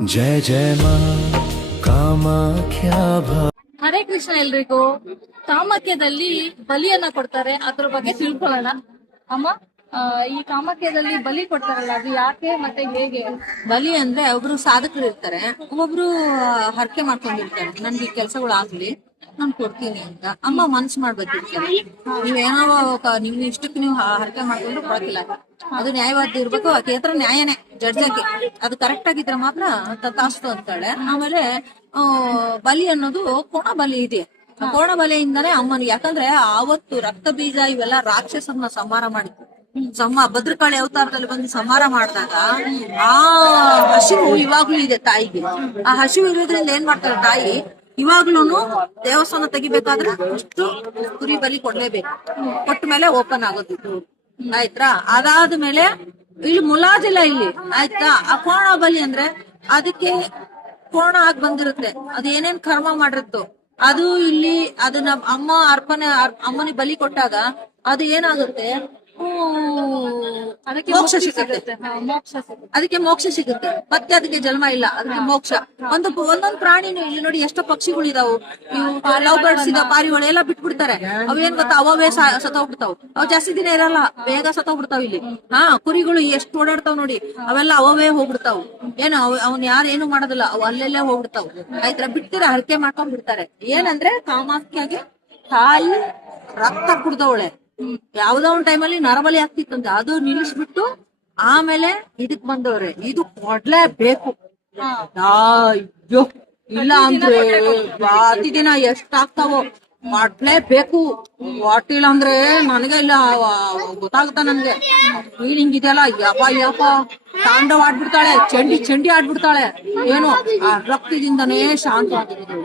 जय जय माँ कामाख्या भा ಹರೇ ಕೃಷ್ಣ ಎಲ್ರಿಗೂ. ಕಾಮಾಖ್ಯದಲ್ಲಿ ಬಲಿಯನ್ನ ಕೊಡ್ತಾರೆ, ಅದ್ರ ಬಗ್ಗೆ ತಿಳ್ಕೊಳ್ಳೋಣ. ಅಮ್ಮ, ಈ ಕಾಮಾಖ್ಯದಲ್ಲಿ ಬಲಿ ಕೊಡ್ತಾರಲ್ಲ, ಅದು ಯಾಕೆ ಮತ್ತೆ ಹೇಗೆ? ಬಲಿ ಅಂದ್ರೆ ಒಬ್ರು ಸಾಧಕರು ಇರ್ತಾರೆ, ಒಬ್ರು ಹರಕೆ ಮಾಡ್ಕೊಂಡಿರ್ತಾರೆ, ನನ್ಗೆ ಈ ಕೆಲ್ಸಗಳು ಆಗ್ಲಿ ನಾನ್ ಕೊಡ್ತೀನಿ ಅಂತ. ಅಮ್ಮ ಮನ್ಸು ಮಾಡ್ಬೇಕಿರ್ತಾರೆ, ನೀವೇನೋ ನಿಮ್ ಇಷ್ಟಕ್ಕೆ ನೀವು ಹರಕೆ ಮಾಡ್ಕೊಂಡ್ರು ಕೊಡಕಿಲ್ಲ, ಅದು ನ್ಯಾಯವಾದ ಇರ್ಬೇಕು. ಆಕೆ ಹತ್ರ ನ್ಯಾಯನೇ, ಜಡ್ಜಾಗಿ ಅದು ಕರೆಕ್ಟ್ ಆಗಿದ್ರೆ ಮಾತ್ರ ತಥಾಸ್ತು ಅಂತಾಳೆ. ಆಮೇಲೆ ಬಲಿ ಅನ್ನೋದು ಕೋಣ ಬಲಿ ಇದೆ. ಕೋಣ ಬಲಿಯಿಂದಾನೇ ಅಮ್ಮನಿಗೆ, ಯಾಕಂದ್ರೆ ಆವತ್ತು ರಕ್ತ ಬೀಜ ಇವೆಲ್ಲ ರಾಕ್ಷಸನ್ನ ಸಂಹಾರ ಮಾಡಿತ್ತು. ಭದ್ರಕಾಳಿ ಅವತಾರದಲ್ಲಿ ಬಂದು ಸಂಹಾರ ಮಾಡಿದಾಗ ಆ ಹಸಿವು ಇವಾಗ್ಲೂ ಇದೆ ತಾಯಿಗೆ. ಆ ಹಸಿವು ಇರೋದ್ರಿಂದ ಏನ್ ಮಾಡ್ತಾಳೆ ತಾಯಿ, ಇವಾಗ್ಲೂನು ದೇವಸ್ಥಾನ ತೆಗಿಬೇಕಾದ್ರೆ ಅಷ್ಟು ಕುರಿ ಬಲಿ ಕೊಡ್ಲೇಬೇಕು. ಕೊಟ್ಟ ಮೇಲೆ ಓಪನ್ ಆಗೋದಿತ್ತು, ಆಯ್ತಾ. ಅದಾದ್ಮೇಲೆ ಇಲ್ಲಿ ಮುಲಾಜಿಲ್ಲ ಇಲ್ಲಿ, ಆಯ್ತಾ. ಆ ಕೋಣ ಬಲಿ ಅಂದ್ರೆ ಅದಕ್ಕೆ ಕೋಣ ಆಗಿ ಬಂದಿರುತ್ತೆ, ಅದು ಏನೇನ್ ಕರ್ಮ ಮಾಡಿರುತ್ತೋ ಅದು ಇಲ್ಲಿ ಅದನ್ನ ಅಮ್ಮ ಅಮ್ಮನಿಗೆ ಬಲಿ ಕೊಟ್ಟಾಗ ಅದು ಏನಾಗುತ್ತೆ, ಮೋಕ್ಷ ಸಿಗುತ್ತೆ. ಅದಕ್ಕೆ ಮೋಕ್ಷ ಸಿಗುತ್ತೆ, ಮತ್ತೆ ಅದಕ್ಕೆ ಜನ್ಮ ಇಲ್ಲ, ಅದಕ್ಕೆ ಮೋಕ್ಷ. ಒಂದೊಂದ್ ಪ್ರಾಣಿನೂ ಇಲ್ಲಿ ನೋಡಿ, ಎಷ್ಟೋ ಪಕ್ಷಿಗಳು ಇದಾವು, ಇವು ಲವ್ ಬರ್ಡ್ಸ್ ಇದಾವ, ಪಾರಿಗಳು ಎಲ್ಲ ಬಿಟ್ಬಿಡ್ತಾರೆ. ಅವೇನ್ ಗೊತ್ತಾ, ಅವೇ ಸತ್ತೋಗ್ಬಿಡ್ತಾವ್. ಅವ್ ಜಾಸ್ತಿ ದಿನ ಇರಲ್ಲ, ಬೇಗ ಸತ್ತೋಗ್ಬಿಡ್ತಾವ್. ಇಲ್ಲಿ ಕುರಿಗಳು ಎಷ್ಟು ಓಡಾಡ್ತಾವ್ ನೋಡಿ, ಅವೆಲ್ಲ ಅವೇ ಹೋಗ್ಬಿಡ್ತಾವ್. ಏನು ಅವ್ನ್ ಯಾರು ಏನು ಮಾಡೋದಿಲ್ಲ, ಅವು ಅಲ್ಲೆಲ್ಲೇ ಹೋಗ್ಬಿಡ್ತಾವ್. ಆಯ್ತರ ಬಿಡ್ತೀರ, ಹರಕೆ ಮಾಡ್ಕೊಂಡ್ ಬಿಡ್ತಾರೆ. ಏನಂದ್ರೆ ಕಾಮಾಖ್ಯಾಗೆ ತಾಯಿ ರಕ್ತ ಕುಡ್ದವಳೆ. ಯಾವ್ದೋ ಒಂದ್ ಟೈಮಲ್ಲಿ ನರಬಲಿ ಆಗ್ತಿತ್ತಂತೆ, ಅದು ನಿಲ್ಲಿಸ್ಬಿಟ್ಟು ಆಮೇಲೆ ಇದಕ್ ಬಂದವ್ರೆ, ಇದು ಕೊಡ್ಲೇಬೇಕು. ಅಯ್ಯೋ, ಇಲ್ಲ ಅಂದ್ರೆ ಪ್ರತಿದಿನ ಎಷ್ಟಾಗ್ತಾವೋ ಮಾಡ್ಲೇಬೇಕು. ಕೊಟ್ಟಿಲ್ಲ ಅಂದ್ರೆ ನನಗೆ ಇಲ್ಲ ಗೊತ್ತಾಗುತ್ತ, ನನ್ಗೆ ಫೀಲಿಂಗ್ ಇದೆಯಲ್ಲ, ಯಪ್ಪ ತಾಂಡವ ಆಡ್ಬಿಡ್ತಾಳೆ, ಚಂಡಿ ಆಡ್ಬಿಡ್ತಾಳೆ. ಏನು ಆ ರಕ್ತದಿಂದನೇ ಶಾಂತ ಆಗಿದ್ರು.